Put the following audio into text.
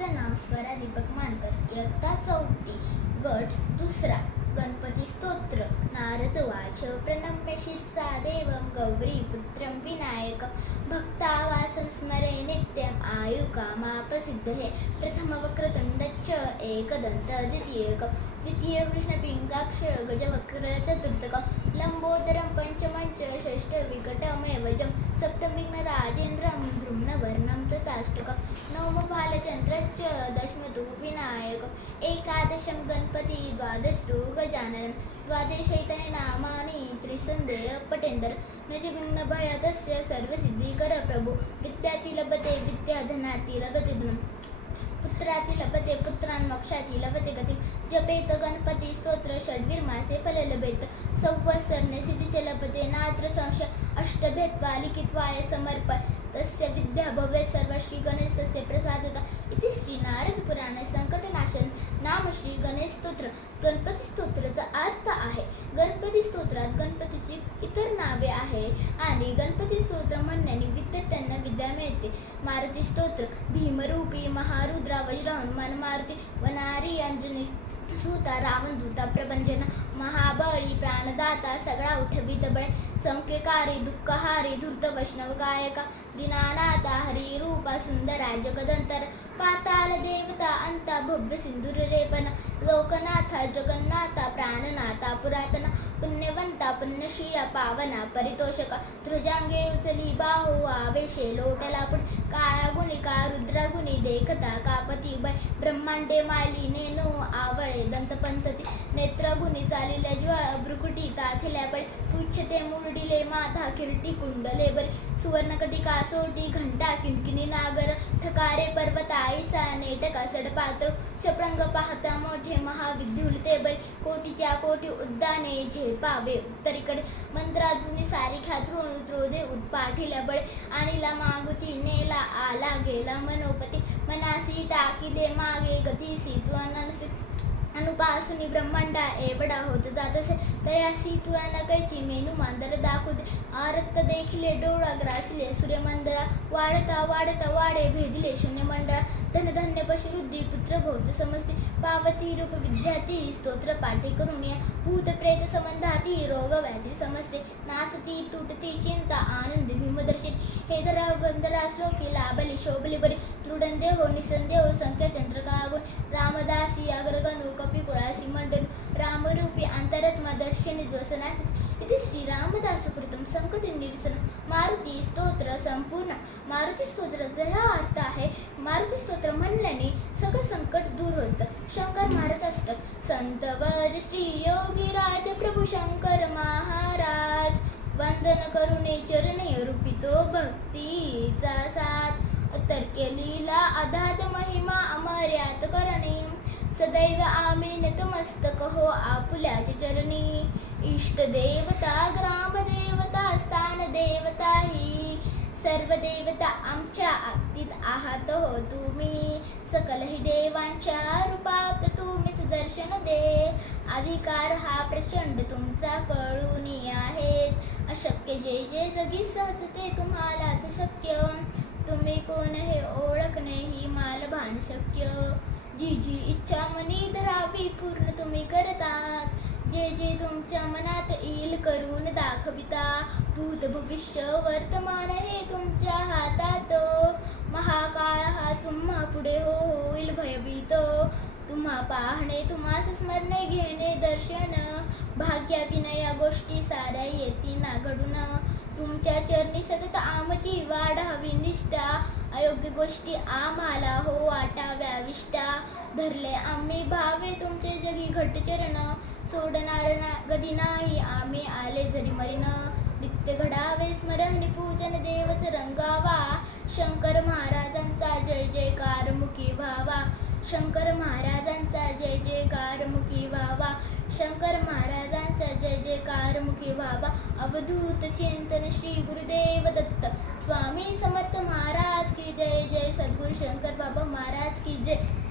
माझं नाव स्वरा दीपक मानकर इयत्ता चौथी गट दुसरा गणपती स्तोत्र नारद वाच प्रणम्य शिरसा देवं गौरी पुत्रं विनायकं भक्तावासं स्मरे नित्यम् आयुकामापसिद्धे प्रथमवक्रतुण्डच्च एकदन्त द्वितीयकं द्वितीयकृष्णपिङ्गाक्ष गजवक्रचतुर्थकं लम्बोदरं पञ्चमञ्च षष्ठविकटमेवजं सप्तविघ्नराजेन्द्रं वर्ण तथाष्टकं नवमबालचन्द्रश्च दशमतु विनायक एकादशं द्वादश द्वादशतु गजाननं द्वादशैतानि नामानि त्रिसन्देह पटेन्दर न च विघ्नभयतस्य सर्वसिद्धिकर प्रभु विद्यार्थी लभते विद्याधनार्थी लभते धनं पुत्राति लभते पुत्रान् मोक्षार्थी लभते गतिं जपेत गणपती स्तोत्र षड्वीर्मासे फल लभेत संवत्सरणे सिद्धी लभते नात्र संशय अष्टभेत्वा लिखित्वाय समर्पण तस्य विद्या भव्य सर्व श्री गणेशस्य प्रसादता। इति श्री नारद संकटनाशन। नाम श्री गणेश स्तोत्रात गणपतीची इतर नावे आहे. आणि गणपती स्तोत्र म्हणण्याने विद्यार्थ्यांना विद्या मिळते. मारुती स्तोत्र भीमरूपी महारुद्रा वज्र हनुमान मारुती वनारी अंजनी सुता रावण दूता प्रभंजना महाबळी प्राणदाता सगळा उठवी बळे संकेकारी दुःखहारी धूर्त वैष्णव गायका दिनानाथा हरी रूपा सुंदरा जगदंतर पाताल देवता अंता भव्य सिंदूर रेपन लोकनाथा जगन्नाथा प्राणनाथा पुरातना पुण्यवंता पुण्यशीला पावना परितोषका ध्वजांगे उचली बाहू आवेशे लोटला पुढ काळा गुणी काळ रुद्रगुणी देखता कापती बै ब्रह्मांडे माली नेनू आवळे दंतपंथती नेत्रगुणी चालिल्या ज्वाळ भ्रुकुटी ताथिल्या पुच्छते मुरडिले माथा किरटी कुंडले बरे. सुवर्णकटी कासोटी घंटा किणकिणी नागर ठकारे पर्वत आईसा नेटका सडपात्र चपळंग पाहता मोठे महाविद्युलते बरे. कोटीच्या कोटी उद्दाने झेपावे उत्तरीकडे. मंत्राधुनी सारी खातृण उतरोदे उत्पाठिल्या बळे आणिला मागुती नेला आला गेला मनोपती. मनासी टाकिले मागे गतीसी तू ಅನುಭಾಸುನಿ ಬ್ರಹ್ಮಾಂಡ ಏಬಡ ಹೋತು ದಾತಸೆ ದಯಾಸಿ ತುಳನ ಕೈಚಿ ಮೇನು ಮಂದರ ದಾಕುದೆ ಆರತ್ತ ದೇಖಿಲೆ ಡೋಳ ಗ್ರಾಸಿಲೆ ಸೂರ್ಯ ಮಂದಳ ವಾಡತ ವಾಡತ ವಾಡೆ ಭೇದಿಲೆ ಶೂನ್ಯ ಮಂಡಳ ಧನ ಧನ್ಯ ಪಶು ವೃದ್ಧಿ ಪುತ್ರ ಭೌತ ಸಮಸ್ತಿ ಪಾವತಿ ರೂಪ ವಿದ್ಯಾರ್ಥಿ ಸ್ತೋತ್ರ ಪಾಠಿ ಕರುಣ್ಯ ಭೂತ ಪ್ರೇತ ಸಂಬಂಧಾತಿ ರೋಗ ವ್ಯಾಧಿ ಸಮಸ್ತೆ ನಾಸತಿ ತುಟತಿ ಚಿಂತ ಆನಂದ ಭೀಮದರ್ಶಿ ಹೇದರ ಬಂದರ ಶ್ಲೋಕಿ ಲಾಭಲಿ ಶೋಭಲಿ ಬರಿ ದೃಢಂದೇಹೋ ನಿಸಂದೇಹೋ ಸಂಖ್ಯಾ ಚಂದ್ರಕಾಗುನ್ ರಾಮ अंतरात्मा दर्शनी जोसनासी. इथे श्रीरामदासकृतं संकट निरसन. मारुती स्तोत्र संपूर्ण. मारुती स्तोत्र हा अर्थ आहे. मारुती स्तोत्र म्हणल्याने सगळं संकट दूर होतं. शंकर महाराज अष्टक संत वर श्री योगी राज प्रभू शंकर महाराज. वंदन करुणे चरणे रूपितो भक्तीचा साथ. तर्के लीला अधात सदैव आम्ही नतमस्तक हो आपुल्याच्या चरणी. इष्ट देवता ग्राम देवता स्थान देवता ही सर्व देवता आमच्या आत्तीत आहात हो तुम्ही. सकलही देवांच्या रूपात तुम्हीच दर्शन दे. अधिकार हा प्रचंड तुमचा कळून आहेत. अशक्य जे जे जगी सहज ते तुम्हालाच शक्य. तुम्ही कोण हे ओळखणे ही मालभान शक्य. जी जी इच्छा जे तुमच्या मनात येईल करून दाखविता. भूत भविष्य वर्तमान हे तुमच्या हातात. महाकाळ हा तुम्हा पुढे हो होईल भयभीत. तुम्हा पाहणे तुम्हास स्मरणे घेणे दर्शन. भाग्याभिनय या गोष्टी साऱ्या येती ना घडून. तुमच्या चरणी सतत आमची वाढ हवी निष्ठा. अयोग्य गोष्टी आम्हाला हो वाटाव्या. विष्टा धरले आम्ही भावे. तुमचे जगी घटचरण सोडणार ना कधी नाही. आम्ही आले जरी मरीन नित्य घडावे. स्मरण पूजन देवच रंगावा. शंकर महाराजांचा जय जयकार मुखी व्हावा. शंकर महाराजांचा जय जयकार मुखी व्हावा. शंकर महाराजांचा जय जयकार मुखी व्हावा. अवधूत चिंतन श्री गुरुदेव दत्त. स्वामी समर्थ महाराज की जय जय सद्गुरु शंकर बाबा महाराज की जय।